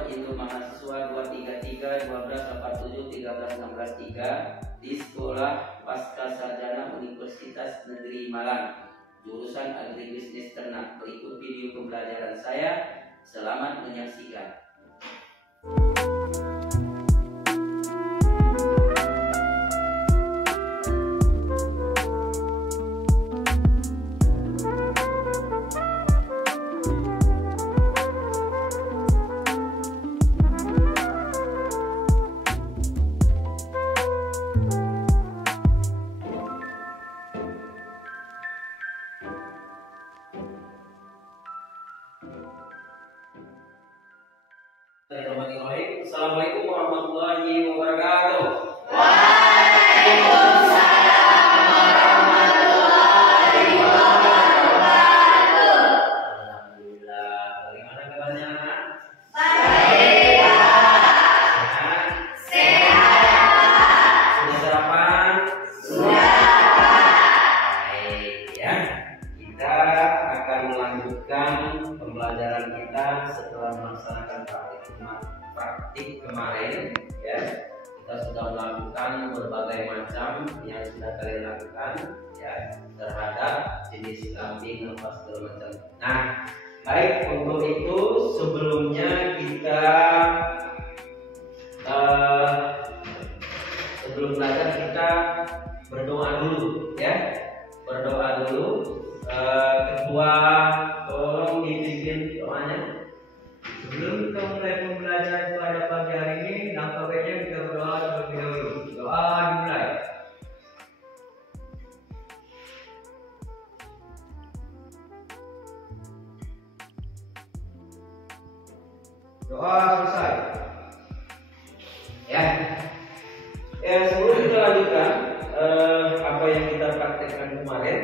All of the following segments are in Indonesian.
nomor induk mahasiswa 233-1287-1316-3 di Sekolah Pasca Sarjana Universitas Negeri Malang, jurusan Agribisnis Ternak. Berikut video pembelajaran saya. Selamat menyaksikan. Assalamualaikum warahmatullahi wabarakatuh. Waalaikumsalam warahmatullahi wabarakatuh. Alhamdulillah. Bagaimana kabarnya anak? Baik. Sehat. Sudah sarapan? Sudah. Baik ya. Kita akan melanjutkan pembelajaran kita setelah melaksanakan praktik kemarin ya. Kita sudah melakukan berbagai macam yang sudah kalian lakukan ya terhadap jenis kambing apa segala macam. Nah, baik, untuk itu sebelumnya kita sebelum belajar kita berdoa dulu ya. Berdoa dulu. Ketua tolong dipimpin doanya. Sebelum kita mulai pembelajaran pada pagi hari ini, langkah baiknya kita berdoa terlebih dahulu. Doa dimulai. Doa selesai. Ya. Sebelum kita lanjutkan apa yang kita praktekkan kemarin,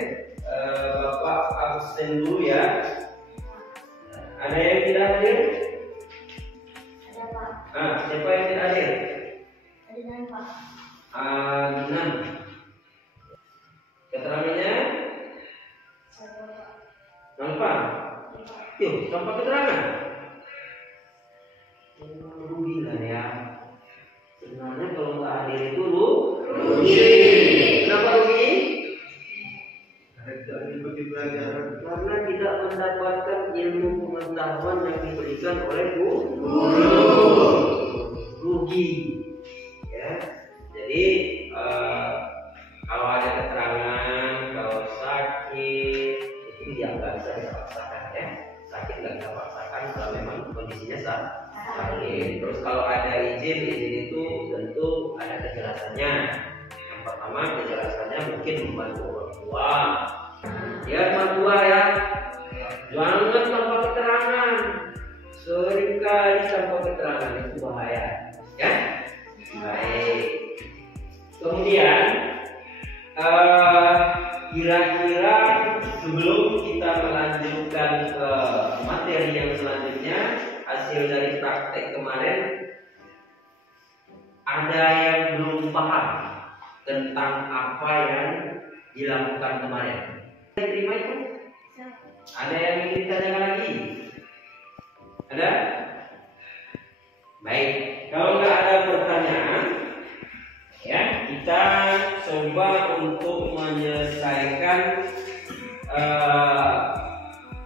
Bapak absen dulu ya. Ada yang tidak hadir? Ada Pak. Siapa yang tidak hadir? Ada Pak. Adnan. Keterangannya? Saya Pak. Nampak? Yuk, tanpa keterangan. Rugi lah ya. Sebenarnya kalau nggak hadir itu rugi. Kenapa rugi? Tidak diikuti pelajaran. Karena tidak mendapatkan ilmu pengetahuan yang diberikan oleh guru. Rugi ya. Jadi kalau ada keterangan, kalau sakit itu dia nggak bisa dipaksakan ya. Sakit nggak bisa paksakan kalau memang kondisinya sakit. Terus kalau ada izin itu tentu ada kejelasannya. Yang pertama, kejelasannya mungkin membantu orang tua. Ya, orang tua ya. Jangan tanpa keterangan. Seringkali tanpa keterangan itu bahaya. Ya. Baik. Kemudian kira-kira sebelum kita melanjutkan ke materi yang selanjutnya, hasil dari praktek kemarin, ada yang belum paham tentang apa yang dilakukan kemarin. Terima itu? Ada yang ingin ditanyakan lagi? Ada? Baik, kalau nggak ada pertanyaan, ya kita coba untuk menyelesaikan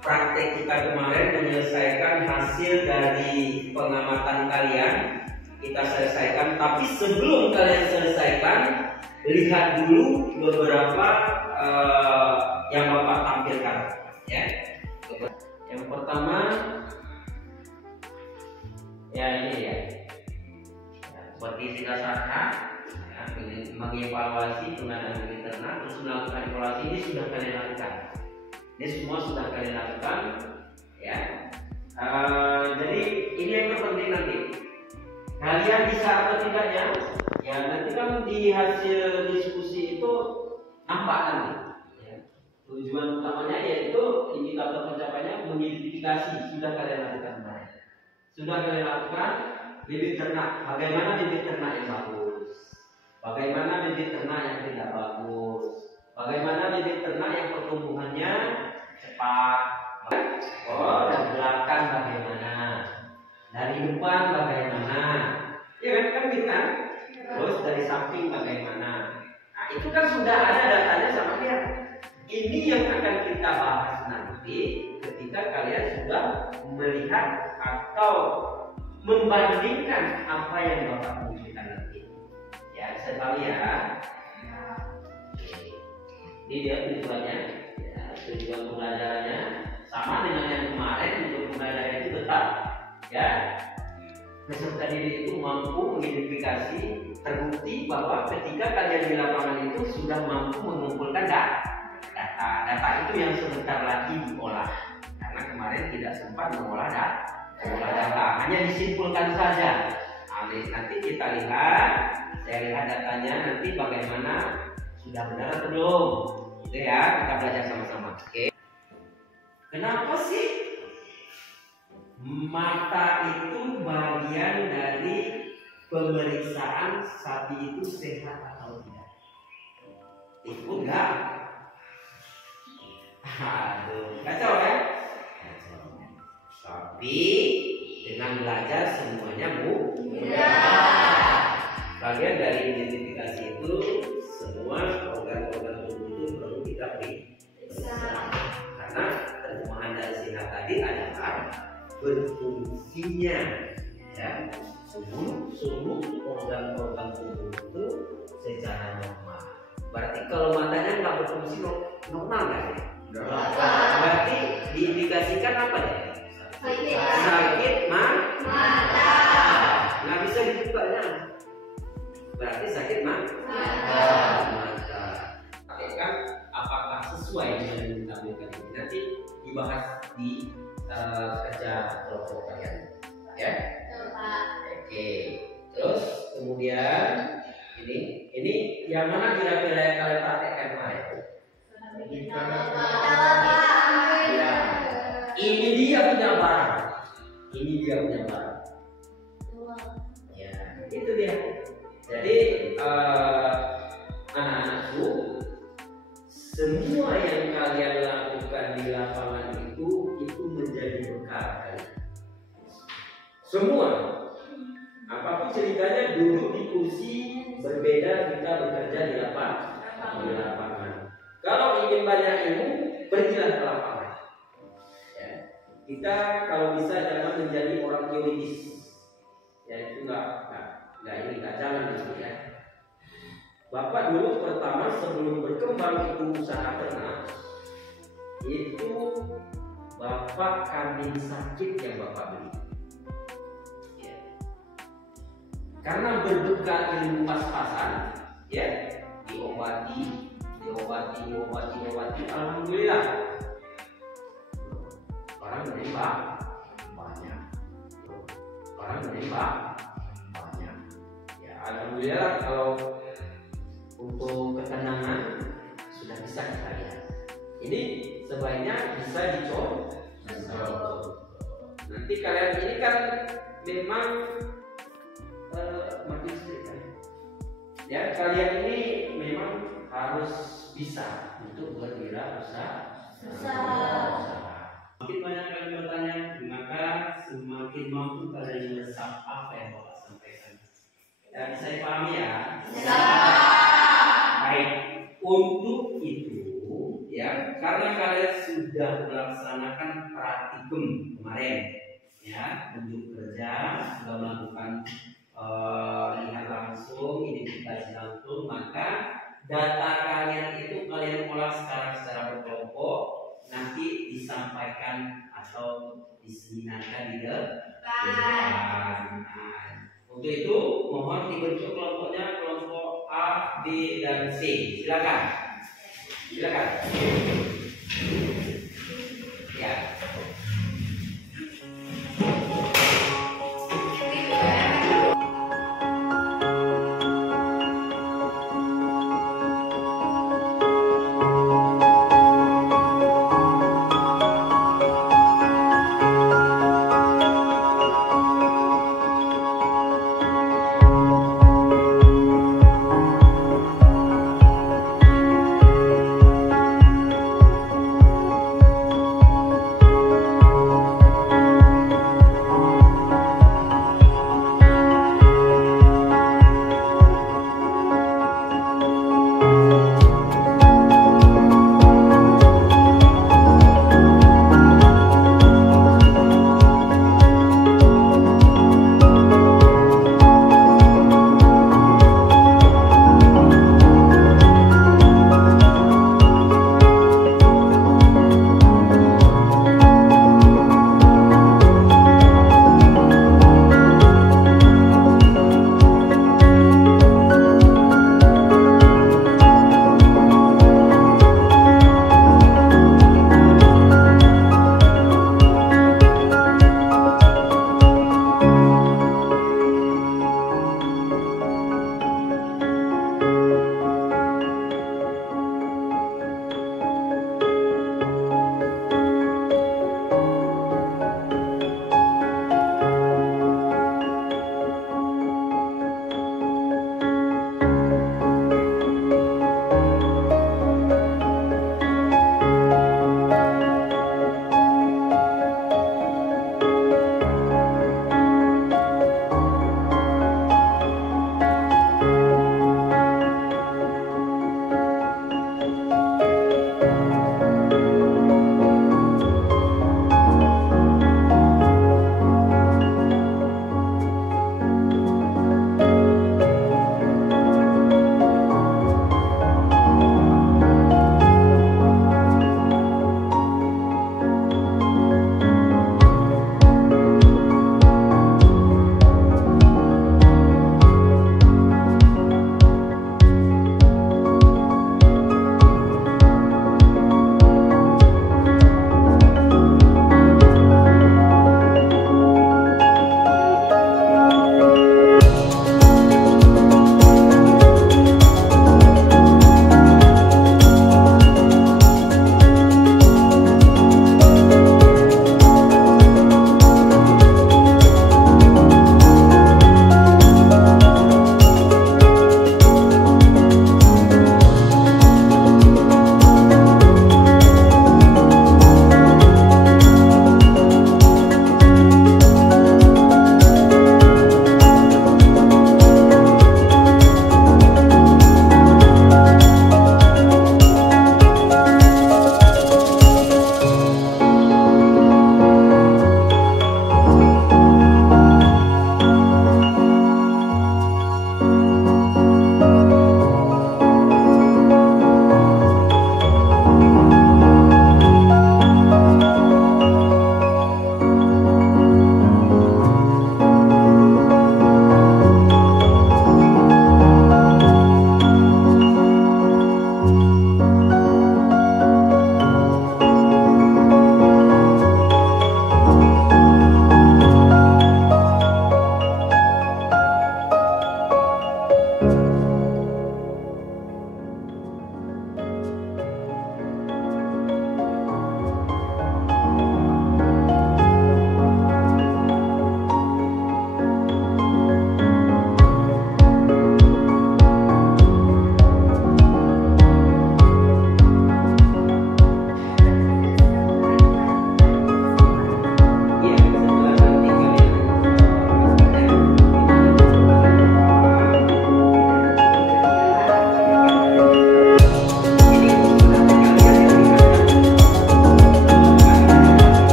praktek kita kemarin, menyelesaikan hasil dari pengamatan kalian. Kita selesaikan, tapi sebelum kalian selesaikan, lihat dulu beberapa yang Bapak tampilkan ya. Yang pertama ya ini ya, seperti dasarnya ya, mengevaluasi pengadaan unit ternak, terus melakukan evaluasi. Ini sudah kalian lakukan, ini semua sudah kalian lakukan ya. Jadi ini yang terpenting nanti kalian bisa atau tidaknya ya, nanti kan di hasil diskusi itu nampak nanti ya. Tujuan utamanya yaitu indikator pencapaiannya mengidentifikasi. Sudah kalian lakukan kemarin. Sudah kalian lakukan bibit ternak. Bagaimana bibit ternak yang bagus? Bagaimana bibit ternak yang tidak bagus? Bagaimana bibit ternak yang pertumbuhannya cepat? Oh, dan belakang bagaimana? Dari depan bagaimana? Ya kan gitu kan? Terus dari samping bagaimana? Nah, itu kan sudah ada datanya sama dia. Ini yang akan kita bahas nanti ketika kalian sudah melihat atau membandingkan apa yang Bapak tunjukkan nanti. Ya, bisa tahu ya. Ini dia tujuannya. Ya, tujuan pembelajarannya sama dengan yang kemarin. Untuk pembelajaran itu tetap ya, peserta didik itu mampu mengidentifikasi, terbukti bahwa ketika kalian di lapangan itu sudah mampu mengumpulkan data itu yang sebentar lagi diolah, karena kemarin tidak sempat mengolah data, hanya disimpulkan saja. Nanti kita lihat, saya lihat datanya nanti bagaimana, sudah benar atau belum, gitu ya, kita belajar sama-sama. Oke. Kenapa sih mata itu bagian dari pemeriksaan sapi itu sehat atau tidak? Itu enggak. Aduh, kacau ya? Kacau. Tapi dengan belajar semuanya bagian dari identifikasi itu semua organ-organ tubuh itu perlu kita periksa. Karena terjemahan dari sehat tadi adalah berfungsinya, ya, seluruh organ-organ tubuh itu secara normal. Berarti kalau matanya nggak berfungsi normal nggak ya? Berarti diindikasikan apa ya? Sakit mata. Nggak bisa dibukanya. Berarti sakit mata. Kan apakah sesuai dengan yang ditampilkan ini? Nanti dibahas di kerja kelompok kalian, ya. Oke. Terus kemudian ini yang mana kira-kira yang kalian praktekkan kemarin? Ya. Ini dia punya barang. Ya, itu dia. Jadi anak-anakku, semua yang kalian lakukan di lapangan itu menjadi bekal kalian. Semua, apapun ceritanya, duduk di kursi berbeda, kita bekerja di lapangan. Kalau ingin banyak ilmu, pergilah ke lapangan. Ya. Kita kalau bisa jangan menjadi orang teoritis. Ya, itu nggak jalan gitu ya. Bapak dulu pertama sebelum berkembang itu usaha ternak, itu Bapak kambing sakit yang Bapak beli. Ya. Karena berbekal ilmu pas-pasan, ya, diobati, alhamdulillah. Orang menembak banyak. Ya, alhamdulillah kalau untuk ketenangan sudah bisa kita lihat. Ini sebaiknya bisa dicoba. Nanti kalian ini kan memang ya, kalian ini memang harus bisa untuk berwirausaha. Makin banyak kalian bertanya, maka semakin mampu kalian meresap apa yang Bapak sampaikan. Ya, bisa dipahami ya? Baik, untuk itu ya, karena kalian sudah melaksanakan praktikum kemarin, ya, unjuk kerja, sudah melakukan lihat langsung, identifikasi langsung, maka data kalian itu kalian olah secara berkelompok, nanti disampaikan atau diseminarkan di depan. Untuk itu mohon dibentuk kelompoknya, kelompok A, B, dan C. Silakan. Ya.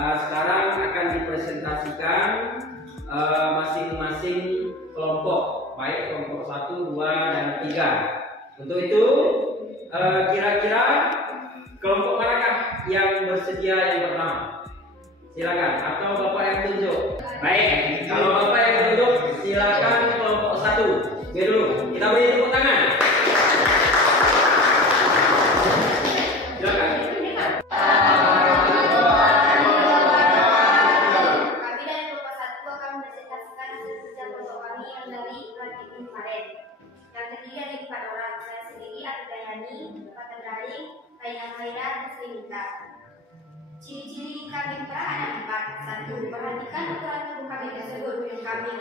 Sekarang akan dipresentasikan masing-masing kelompok, baik kelompok 1, 2, dan 3. Untuk itu kira-kira kelompok manakah yang bersedia yang pertama? Silakan, atau Bapak yang tunjuk. Baik, kalau Bapak yang tunjuk, silakan kelompok 1. Oke dulu, kita beri tepuk tangan. Silakan. Kami dari kelompok 1 akan mempresentasikan hasil kerja kelompok kami yang dari praktikum kemarin. Yang terdiri dari 4 orang, saya sendiri, Atika Yani, Pak Kendaring, Raina Haira, dan Sri Mita. Ciri-ciri kambing perah ada 4. 1. Perhatikan ukuran tubuh kambing tersebut. Kambing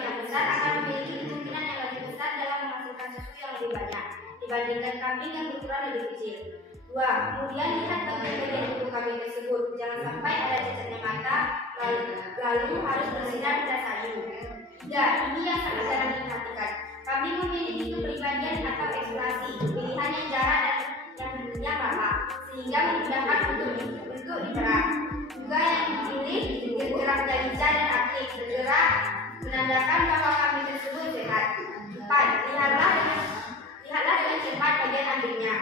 yang besar akan memiliki kemungkinan yang lebih besar dalam menghasilkan susu yang lebih banyak dibandingkan kambing yang berukuran lebih kecil. 2. Kemudian lihat bagian-bagian tubuh kambing tersebut. Jangan sampai ada cacatnya mata, lalu harus bersinar dan sayu. 3. Ini yang sangat jarang diperhatikan. Kambing memiliki kepribadian atau ekspresi, pilihan yang jarang dan yang lama, sehingga memudahkan untuk diperah. Juga yang dipilih bergerak dan lincah dan aktif, bergerak menandakan bahwa kambing tersebut sehat. 4. Lihatlah dengan cermat bagian ambingnya.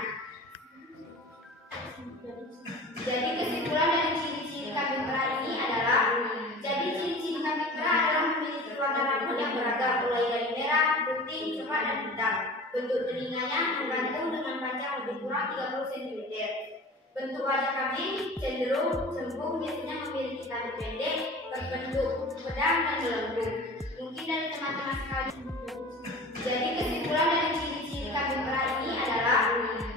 Jadi kesimpulan dari ciri-ciri kambing perah ini adalah, ciri-ciri kambing perah adalah memiliki warna rambut yang beragam, mulai dari merah, putih, coklat, dan hitam. Bentuk telinganya menggantung dengan panjang lebih kurang 30 cm. Bentuk wajah kambing cenderung cembung, biasanya memiliki tanduk pendek, berbentuk pedang dan melengkung. Mungkin dari teman-teman sekalian. Jadi kesimpulan dari ciri-ciri kambing perah ini adalah,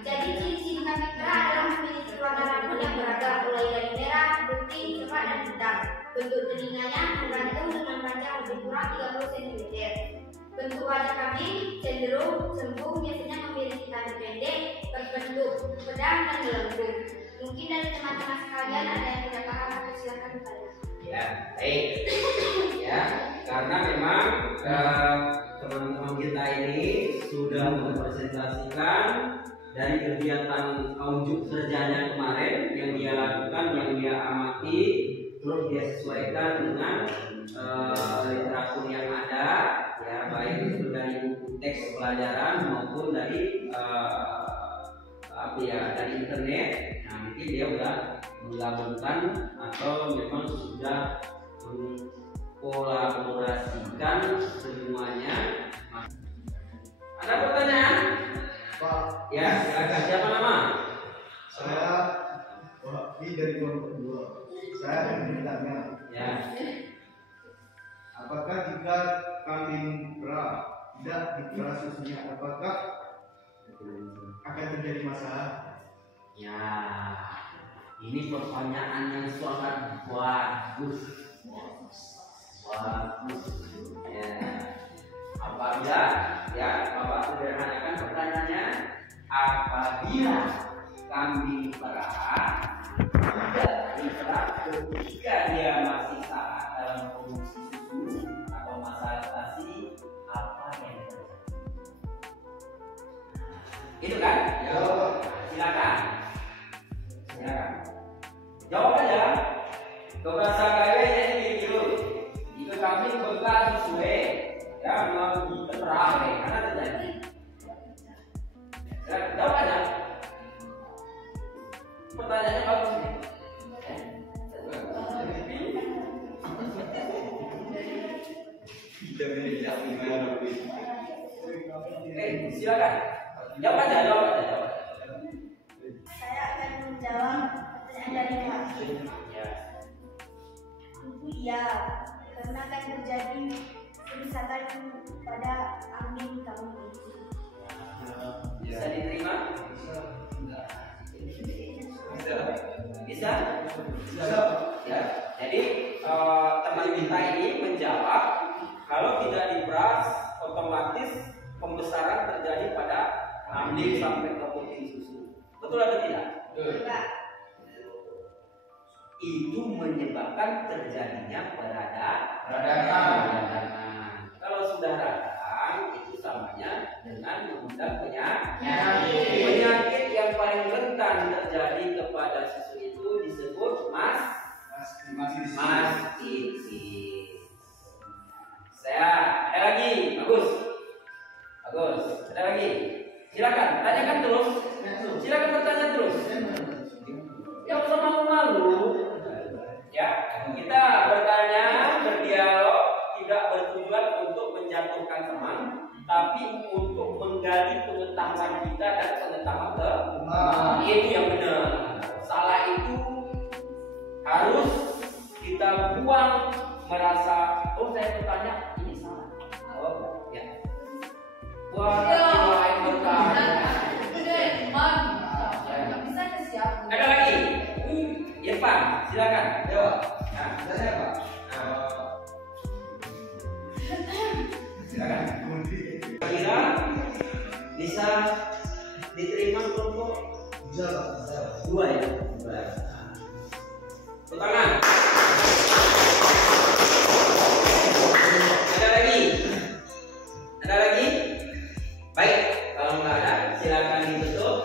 ciri-ciri kambing perah adalah memiliki warna rambut yang beragam, mulai dari merah, putih, coklat, dan hitam. Bentuk telinganya menggantung dengan panjang lebih kurang 30 cm. Bentuk wajah kambing cenderung cembung, biasanya memiliki tanduk pendek, berbentuk pedang dan melengkung. Mungkin dari teman-teman sekalian ada yang tidak paham, atau silakan bertanya. Ya, baik. Ya, karena memang teman-teman kita ini sudah mempresentasikan dari kegiatan unjuk kerjanya kemarin yang dia lakukan, yang dia amati, terus dia sesuaikan dengan literatur yang ada, ya, baik itu dari buku teks pelajaran maupun dari dari internet. Nah, mungkin dia sudah menggabungkan atau memang sudah mengkolaborasikan semuanya. Ada pertanyaan? Pak, Ya, silakan. Siapa nama? saya Wahbi dari kelompok 2. Saya ingin bertanya, Ya. apakah jika kambing perah tidak diperah susunya, apakah akan terjadi masalah? Ya, ini pertanyaan yang sangat bagus. Bagus. Ya. Apabila, ya, Bapak sederhanakan pertanyaannya, apabila kambing perah tidak diperah ketika dia masih saat dalam produksi susu atau masa adaptasi, apa yang terjadi? Itu kan? Ya. Silakan. Silakan. Jawab aja. Kebahasa kayaknya ini gitu. Jika kami bekas sesuai, ya mau diperah, karena terjadi. Silakan. Jawab aja. Pertanyaannya bagus nih. Silakan. Jawab aja, jawab aja, jawab aja. Saya akan menjawab pertanyaan dari Wahbi. Ya. Tentu iya, karena akan terjadi kerusakan pada kambing kami. Bisa diterima? Bisa? Ya. Jadi teman kita ini menjawab, kalau tidak diperas otomatis pembesaran terjadi pada kambing sampai ke putih susu. Betul atau tidak? Enggak. Itu menyebabkan terjadinya peradangan. Kalau sudah radang, itu samanya dengan mengundang penyakit yang paling rentan terjadi kepada susu itu disebut kita bertanya, berdialog tidak bertujuan untuk menjatuhkan teman, tapi untuk menggali pengetahuan kita dan pengetahuan itu yang benar. Salah itu harus kita buang merasa, oh saya bertanya ini salah. Oh ya. Buat yang lain bertanya. Ada lagi? Irfan, silakan. Jawab. Nah, saya Pak. Silakan. Kira bisa diterima kelompok? Bisa, Pak. Bisa. Dua ya. Tangan. Ada lagi? Ada lagi? Baik, kalau nggak ada, silakan ditutup.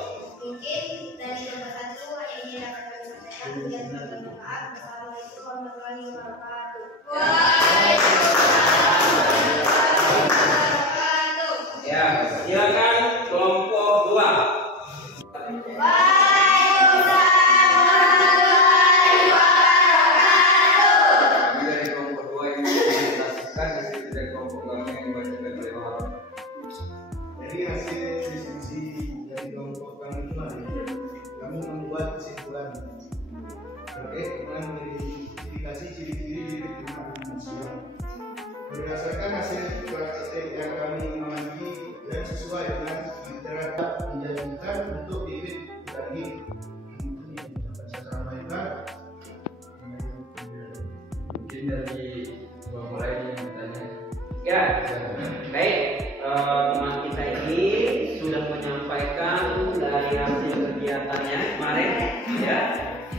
Mungkin dari nomor 1 hanya ini dapat kami sampaikan. Kemudian berdoa. Wassalamualaikum warahmatullahi wabarakatuh. Ya, silakan kelompok 2. Jadi hasil diskusi dari kelompok kami kemarin, kami membuat kesimpulan terkait dengan mengidentifikasi ciri-ciri diri pribadi manusia. Berdasarkan hasil praktek yang kami amati dan sesuai dengan literasi menjanjikan untuk bibit pribadi ini yang dapat saya sampaikan. Mungkin dari kelompok lain yang bertanya. Ya, baik. Teman kita ini sudah menyampaikan dari hasil kegiatannya kemarin, ya.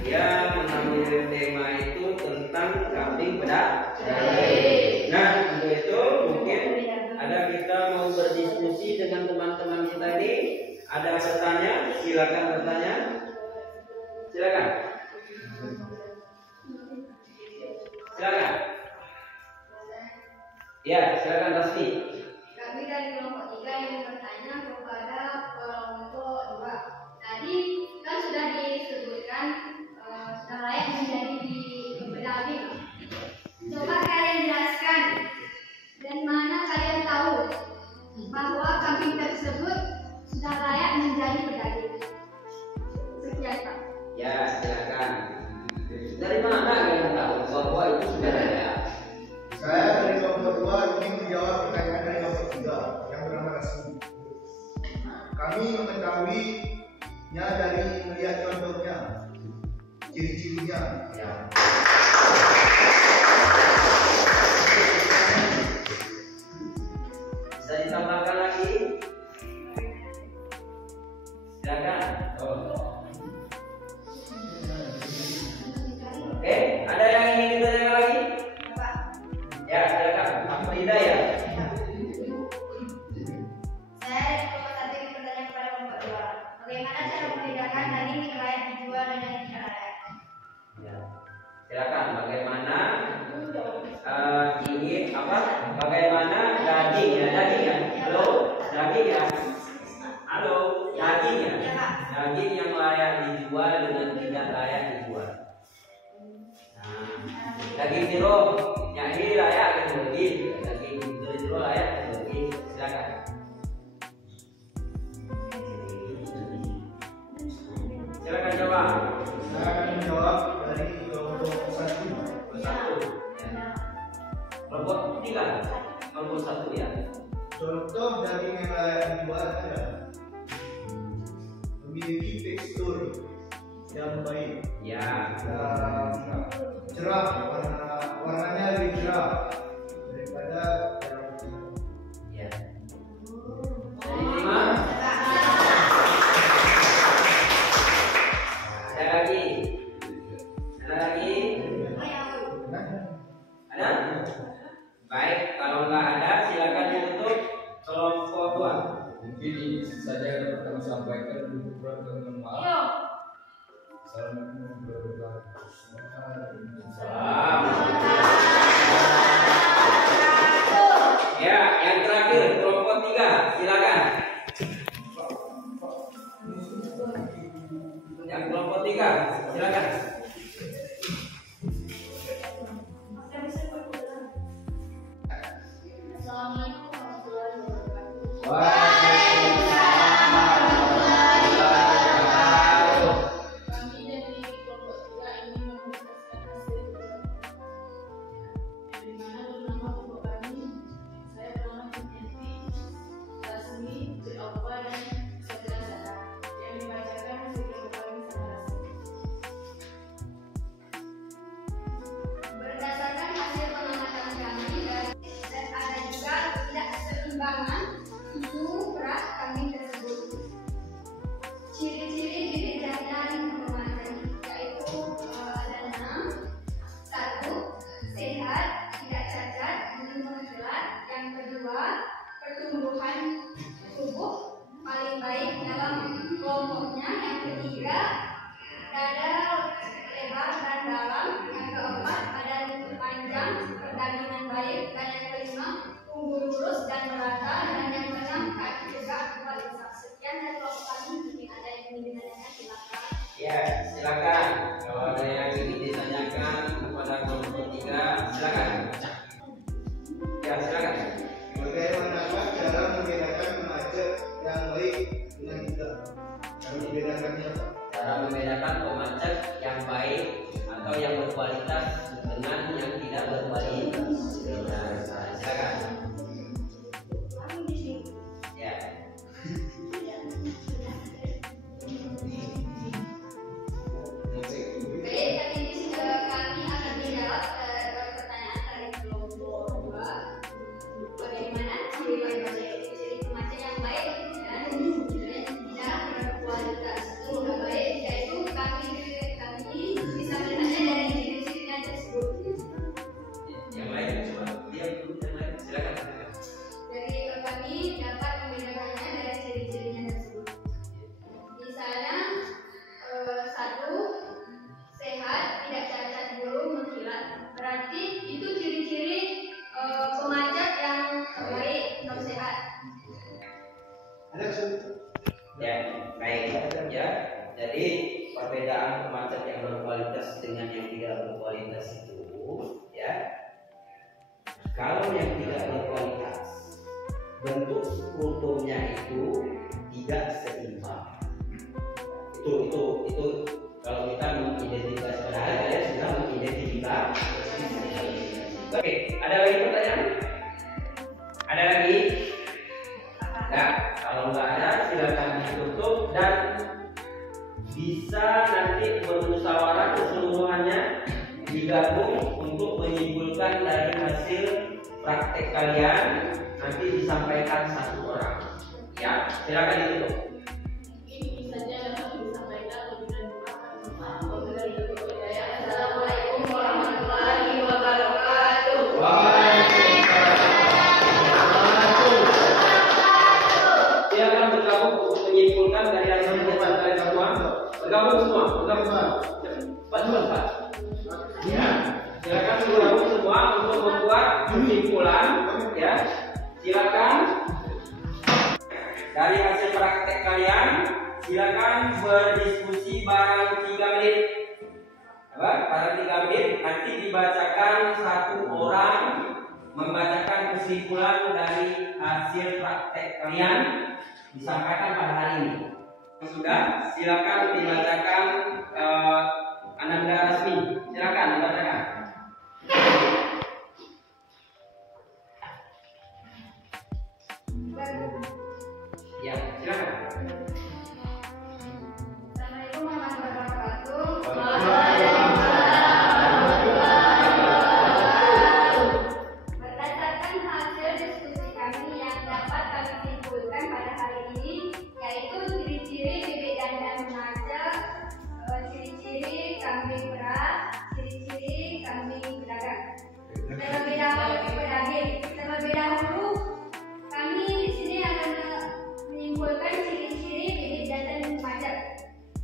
Dia mengambil tema itu tentang kambing berdalih. Nah, untuk itu mungkin ada kita mau berdiskusi dengan teman-teman kita ini. Ada bertanya, silakan bertanya. Silakan. Silakan. Ya, silakan Rasmi. Kami dari kelompok 3 yang bertanya kepada kelompok 2. Tadi kan sudah disebutkan sudah layak menjadi di berdalih. Coba kalian jelaskan dan mana kalian tahu bahwa kambing tersebut sudah layak menjadi berdalih. Sekian Pak. Ya, silakan. Dari mana kalian tahu bahwa itu sudah ada? Saya dari kelompok 2 ingin menjawab pertanyaan dari kelompok 3 yang bernama Rasmi. Kami mengetahuinya dari melihat contohnya, ciri-cirinya. Ya. Bisa ditambahkan lagi? Silakan. Oke, ada yang ingin ditanyakan lagi? Ya, silakan. Apa tidak ya? Saya dari kelompok 1 ingin bertanya kepada kelompok 2. Bagaimana cara membedakan daging yang layak dijual dan yang tidak layak? Ya. Silakan. Bagaimana ingin apa? Bagaimana daging ya? Daging ya? Halo, daging ya? Halo, daging ya? Ya, Pak. Daging yang layak dijual dengan tidak layak dijual. Nah, daging jeruk, ini layak dibeli. Daging jeruk layak dibeli. Silakan. Silakan jawab. Saya akan menjawab dari kelompok 1. Satu. Ya. Kelompok 3. Kelompok 1 ya. Contoh daging yang layak dijual adalah memiliki tekstur yang baik, Ya. dan cerah, warnanya lebih cerah daripada Ya. yang Diterima? Ada lagi? Ada lagi? Ada? Baik, kalau nggak ada silakan ditutup kelompok 2. Mungkin ini saja yang dapat kami sampaikan. Dengan maaf. Assalamualaikum warahmatullahi wabarakatuh. Ya, yang terakhir kelompok 3, silakan. Yang kelompok 3, silakan. pemacet yang baik atau yang berkualitas dengan yang tidak berkualitas. Silakan. Ya. Baik, tadi kami akan menjawab pertanyaan dari kelompok 2. Bagaimana ciri pemacet yang baik dan tidak berkualitas? Itu baik, yaitu kami bisa melihatnya dari ciri-cirinya tersebut. Yang lain coba dia dulu, yang lain silakan. Dari kami dapat membedakannya dari ciri-cirinya tersebut. Misalnya, satu, sehat, tidak cacat bulu, mengkilat. Berarti itu ciri-ciri pemacet yang baik atau sehat. Ada kesulitan? Ya, baik ya. Jadi perbedaan pemacet yang berkualitas dengan yang tidak berkualitas itu, ya. Kalau yang tidak berkualitas, bentuk strukturnya itu tidak seimbang. Itu kalau kita mengidentifikasi, padahal kalian sudah mengidentifikasi. Oke, ada lagi pertanyaan? Ada lagi? Nah, kalau nggak ada silakan ditutup dan bisa nanti bermusyawarah keseluruhannya digabung untuk menyimpulkan dari hasil praktek kalian, nanti disampaikan satu orang. Ya, silakan ditutup. Ini saja yang kami sampaikan. Assalamualaikum warahmatullahi wabarakatuh. Silakan bergabung untuk menyimpulkan dari hasil pembahasan kalian semua. Bergabung semua, cepat. Ya, silakan bergabung semua untuk membuat kesimpulan. Ya, silakan dari hasil praktek kalian. Silakan berdiskusi barang 3 menit. Barang 3 menit nanti dibacakan satu orang membacakan kesimpulan dari hasil praktek kalian disampaikan pada hari ini. Sudah, silakan dibacakan Ananda Rasmi. Silakan dibacakan. Ya, silakan. Assalamualaikum warahmatullahi wabarakatuh. Berdasarkan hasil diskusi kami yang dapat kami simpulkan pada hari ini, yaitu ciri-ciri bebek jantan mengajar, ciri-ciri kambing perah, ciri-ciri kambing pedagang. Terlebih dahulu, kami di sini akan menyimpulkan ciri-ciri bebek jantan mengajar,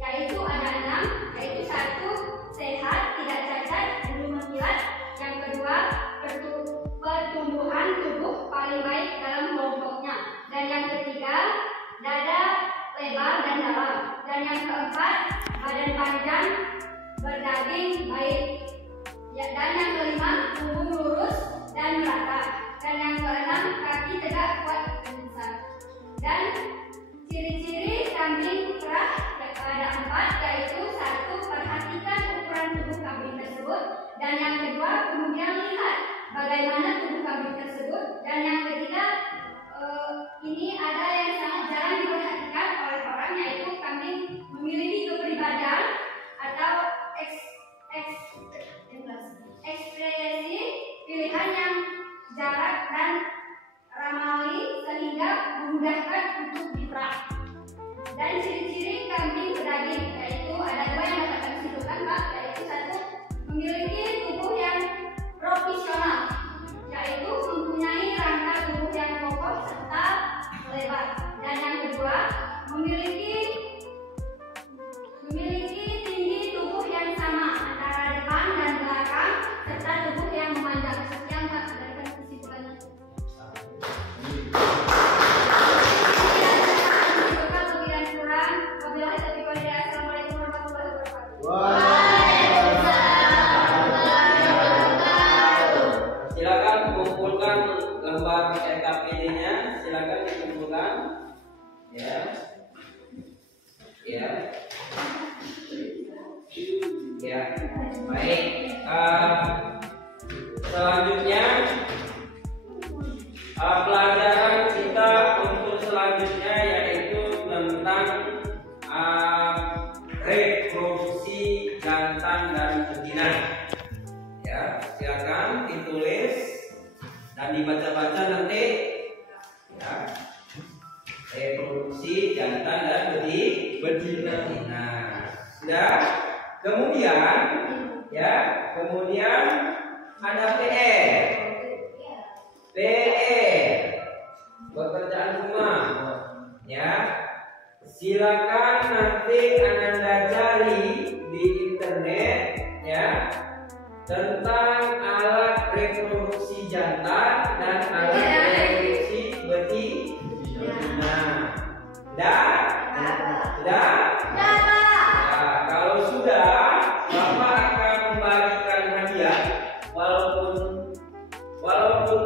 yaitu ada 6, yaitu 1, sehat, tidak cacat, bulu mengkilat. Yang kedua, pertumbuhan tubuh paling baik dalam kelompoknya. Dan yang ketiga, dada lebar dan dalam. Dan yang keempat, badan panjang, berdaging baik. Ya, dan yang kelima, punggung lurus dan merata. Dan yang keenam, kaki tegak kuat dan besar. Dan ciri-ciri kambing perah ada 4, yaitu 1, perhatikan ukuran tubuh kambing tersebut. Dan yang kedua, kemudian lihat bagaimana tubuh kambing tersebut. Dan yang ketiga, ini ada yang sangat jarang diperhatikan oleh orang, yaitu kambing memiliki kepribadian atau ekspresi pilihan yang jarak dan ramali sehingga memudahkan untuk diperah. Dan ciri-ciri kambing berdaging, yaitu ada 2 yang dapat kami sebutkan, Pak, yaitu 1, memiliki tubuh yang profesional, yaitu mempunyai rangka tubuh yang kokoh serta lebar. Dan yang kedua, memiliki tinggi tubuh yang sama antara depan dan belakang serta tubuh yang memanjang. Sekian, Pak, dari kesimpulannya. Assalamualaikum warahmatullahi wabarakatuh. Silakan kumpulkan lembar RKPD-nya. Silakan dikumpulkan. Ya. Selanjutnya pelajaran kita untuk selanjutnya yaitu tentang reproduksi jantan dan betina. Ya, silakan ditulis dan dibaca-baca nanti. Ya, reproduksi jantan dan betina. Sudah. Kemudian ada PR, pekerjaan rumah. Ya, silakan nanti Ananda cari di internet ya tentang alat reproduksi jantan dan alat reproduksi betina. Sudah? Nah, kalau sudah, Bapak akan membagikan hadiah walaupun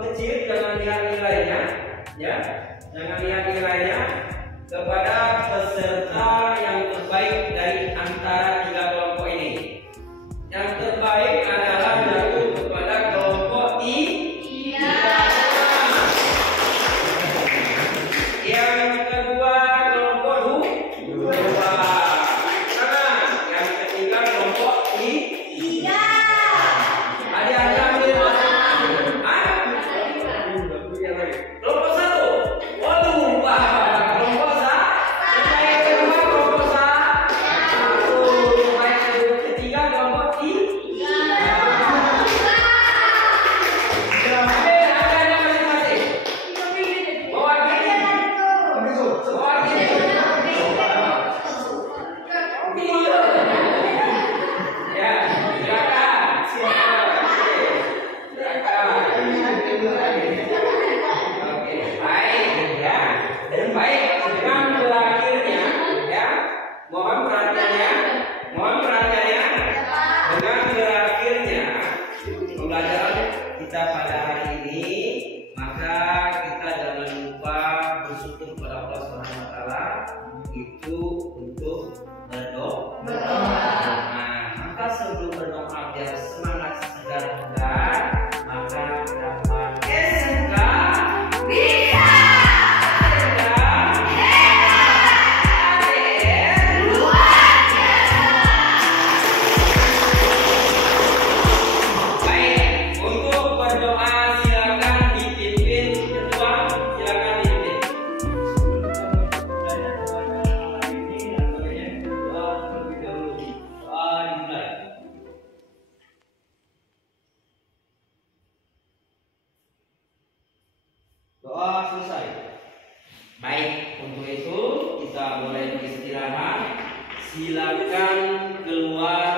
kecil, jangan lihat nilainya, ya, jangan lihat nilainya kepada peserta yang terbaik dari antara 3 kelompok ini. Yang terbaik adalah jatuh kepada kelompok 3. Yang kedua kelompok 2. Yang ketiga kelompok 3. Ada ambil kelompok 1. Waduh, kelompok 1. Yang kedua kelompok 1. Yang ketiga kelompok 3. Doa selesai. Baik, untuk itu kita boleh beristirahat. Silakan keluar